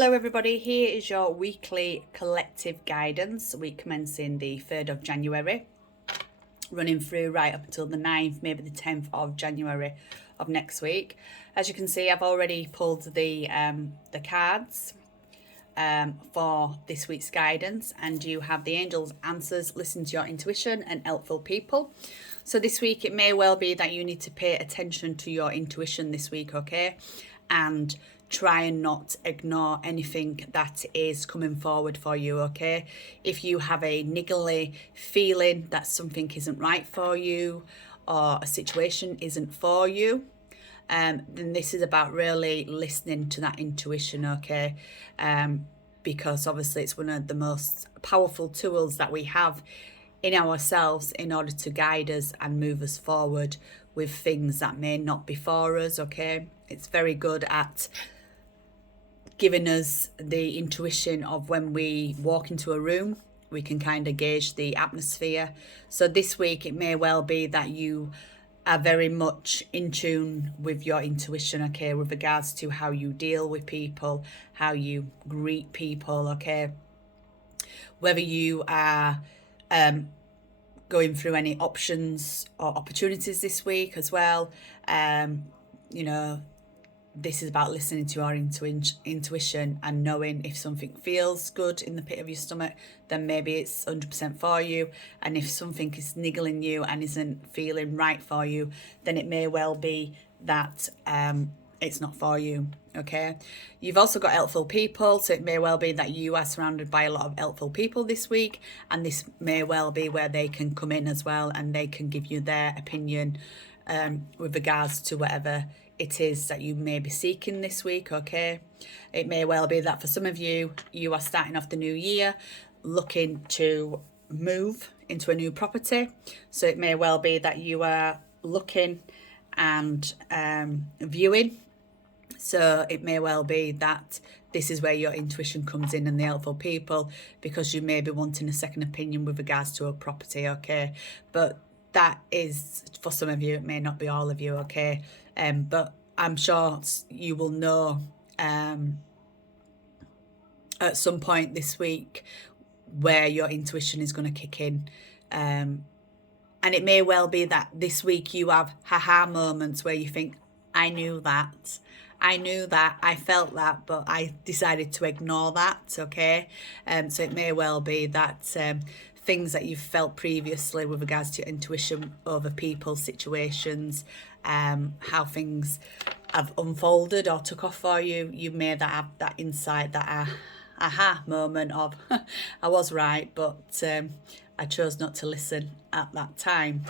Hello everybody, here is your weekly collective guidance, week commencing the 3rd of January, running through right up until the 9th, maybe the 10th of January of next week. As you can see, I've already pulled the cards for this week's guidance, and you have the angels' answers, listen to your intuition, and helpful people. So this week it may well be that you need to pay attention to your intuition this week, okay? And try and not ignore anything that is coming forward for you, okay? If you have a niggly feeling that something isn't right for you or a situation isn't for you, then this is about really listening to that intuition, okay? Because obviously it's one of the most powerful tools that we have in ourselves in order to guide us and move us forward with things that may not be for us, okay? It's very good at giving us the intuition of when we walk into a room, we can kind of gauge the atmosphere. So this week it may well be that you are very much in tune with your intuition, okay, with regards to how you deal with people, how you greet people, okay? Whether you are going through any options or opportunities this week as well, you know, this is about listening to our intuition and knowing if something feels good in the pit of your stomach, then maybe it's 100% for you. And if something is niggling you and isn't feeling right for you, then it may well be that it's not for you, okay? You've also got helpful people, so it may well be that you are surrounded by a lot of helpful people this week, and this may well be where they can come in as well and they can give you their opinion with regards to whatever it is that you may be seeking this week, okay? It may well be that for some of you, you are starting off the new year looking to move into a new property. So it may well be that you are looking and viewing. So it may well be that this is where your intuition comes in and the helpful people, because you may be wanting a second opinion with regards to a property, okay? But that is for some of you, it may not be all of you, okay? But I'm sure you will know at some point this week where your intuition is going to kick in. And it may well be that this week you have haha moments where you think, I knew that, I felt that, but I decided to ignore that, okay? So it may well be that things that you've felt previously with regards to your intuition over people, situations, how things have unfolded or took off for you, you may have that insight, that aha moment of I was right, but I chose not to listen at that time.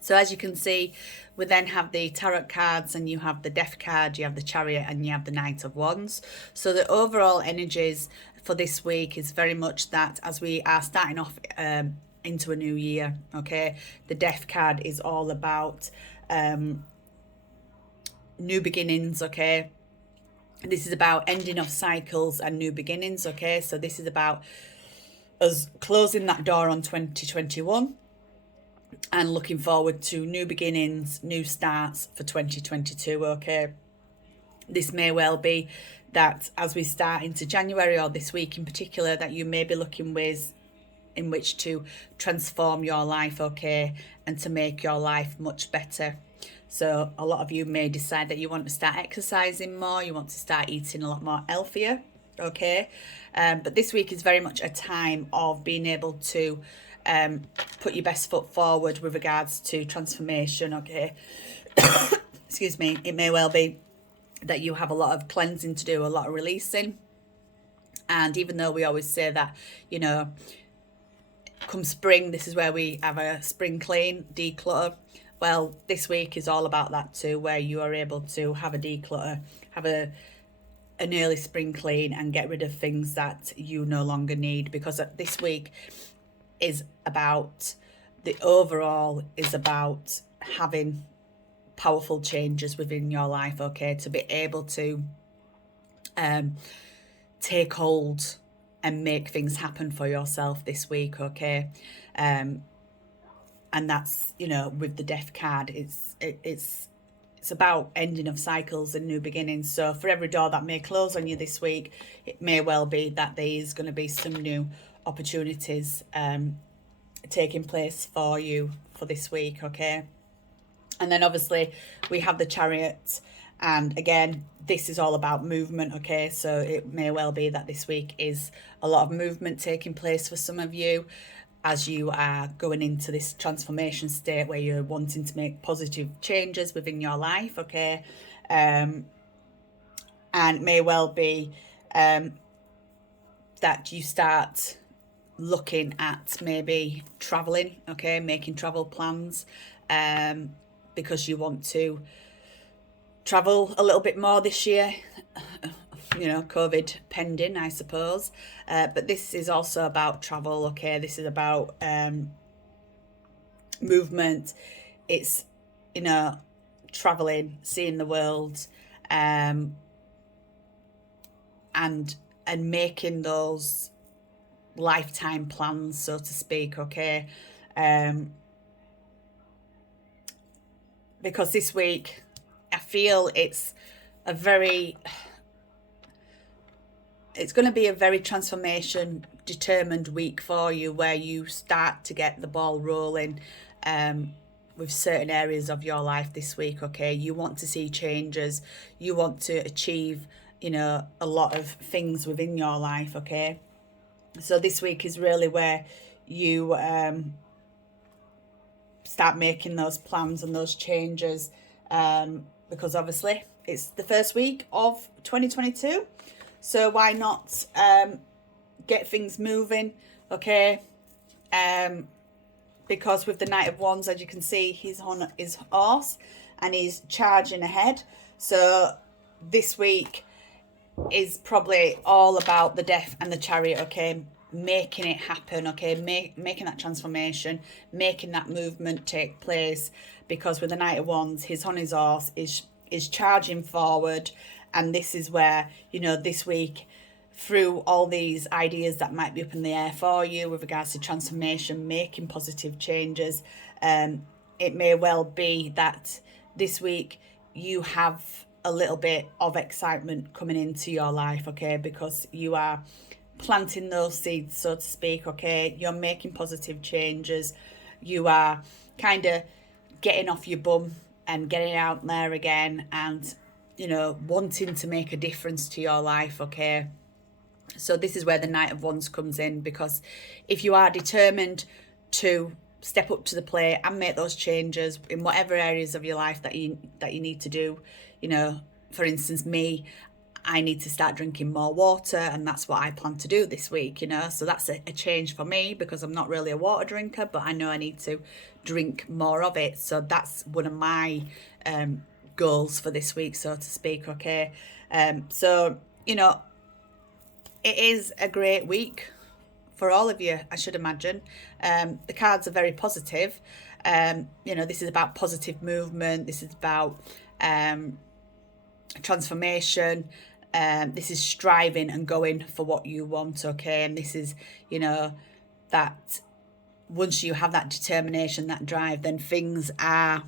So as you can see, we then have the tarot cards, and you have the death card, you have the chariot, and you have the Knight of Wands. So the overall energies for this week is very much that as we are starting off into a new year, okay? The death card is all about new beginnings, okay? This is about ending of cycles and new beginnings, okay? So this is about us closing that door on 2021 and looking forward to new beginnings, new starts for 2022, okay? This may well be that as we start into January, or this week in particular, that you may be looking ways in which to transform your life, okay, and to make your life much better. So a lot of you may decide that you want to start exercising more, you want to start eating a lot more healthier, okay? But this week is very much a time of being able to put your best foot forward with regards to transformation, okay? Excuse me. It may well be that you have a lot of cleansing to do, a lot of releasing. And even though we always say that, you know, come spring, this is where we have a spring clean, declutter. Well, this week is all about that too, where you are able to have a declutter, have an early spring clean, and get rid of things that you no longer need, because this week is about, the overall is about having powerful changes within your life, okay, to be able to take hold and make things happen for yourself this week, okay? And that's, you know, with the death card, it's it's about ending of cycles and new beginnings. So for every door that may close on you this week, it may well be that there is going to be some new opportunities taking place for you for this week, okay? And then obviously we have the Chariot, and again, this is all about movement, okay? So it may well be that this week is a lot of movement taking place for some of you as you are going into this transformation state where you're wanting to make positive changes within your life, okay? And may well be that you start looking at maybe traveling, okay? Making travel plans because you want to travel a little bit more this year, you know, COVID pending, I suppose. But this is also about travel, okay? This is about movement. It's, you know, traveling, seeing the world, and making those lifetime plans, so to speak, okay? Because this week, I feel it's going to be a very transformation determined week for you, where you start to get the ball rolling with certain areas of your life this week, okay? You want to see changes, you want to achieve, you know, a lot of things within your life, okay? So this week is really where you start making those plans and those changes, because obviously it's the first week of 2022, so why not get things moving, okay? Because with the Knight of Wands, as you can see, he's on his horse and he's charging ahead. So this week is probably all about the Death and the Chariot, okay? Making it happen, okay? Making that transformation, making that movement take place, because with the Knight of Wands, he's on his horse, is charging forward, and this is where, you know, this week, through all these ideas that might be up in the air for you with regards to transformation, making positive changes, it may well be that this week you have a little bit of excitement coming into your life, okay? Because you are planting those seeds, so to speak, okay? You're making positive changes. You are kind of getting off your bum and getting out there again, and, you know, wanting to make a difference to your life, okay? So this is where the Knight of Wands comes in, because if you are determined to step up to the plate and make those changes in whatever areas of your life that you need to do, you know, for instance, me, I need to start drinking more water, and that's what I plan to do this week, you know. So that's a change for me, because I'm not really a water drinker, but I know I need to drink more of it. So that's one of my goals for this week, so to speak, okay? So, you know, it is a great week for all of you, I should imagine. The cards are very positive. You know, this is about positive movement. This is about transformation. This is striving and going for what you want, okay? And this is, you know, that once you have that determination, that drive, then things are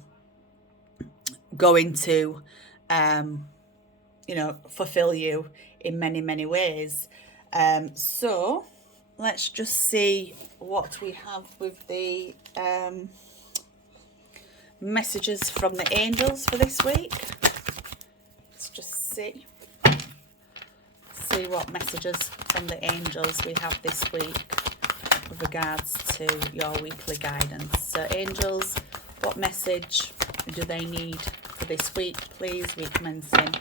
going to, you know, fulfill you in many, many ways. So let's just see what we have with the messages from the angels for this week. Let's just see what messages from the angels we have this week with regards to your weekly guidance. So angels, what message do they need for this week, please? Week commencing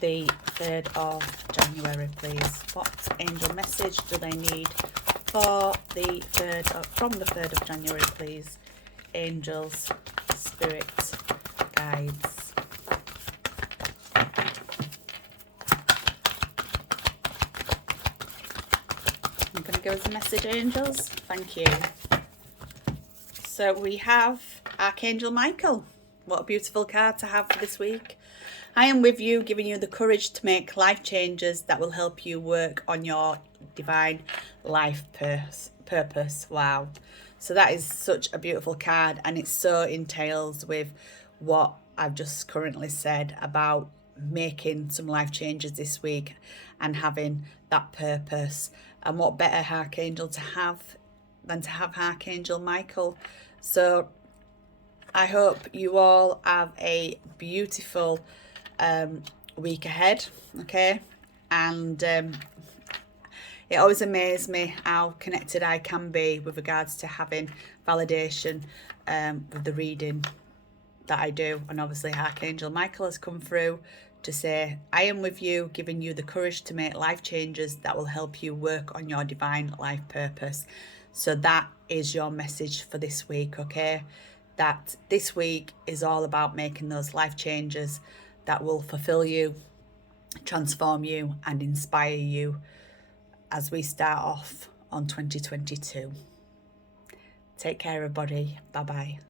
the 3rd of January, please. What angel message do they need for the 3rd from the 3rd of January, please? Angels, spirit, guides. I'm going to give us a message, angels. Thank you. So we have Archangel Michael. What a beautiful card to have for this week. I am with you, giving you the courage to make life changes that will help you work on your divine life purpose. Wow. So that is such a beautiful card, and it so entails with what I've just currently said about making some life changes this week and having that purpose. And what better archangel to have than to have Archangel Michael. So I hope you all have a beautiful week ahead, okay? And it always amazes me how connected I can be with regards to having validation with the reading that I do. And obviously Archangel Michael has come through to say, I am with you, giving you the courage to make life changes that will help you work on your divine life purpose. So that is your message for this week, okay? That this week is all about making those life changes that will fulfill you, transform you, and inspire you as we start off on 2022. Take care, everybody. Bye-bye.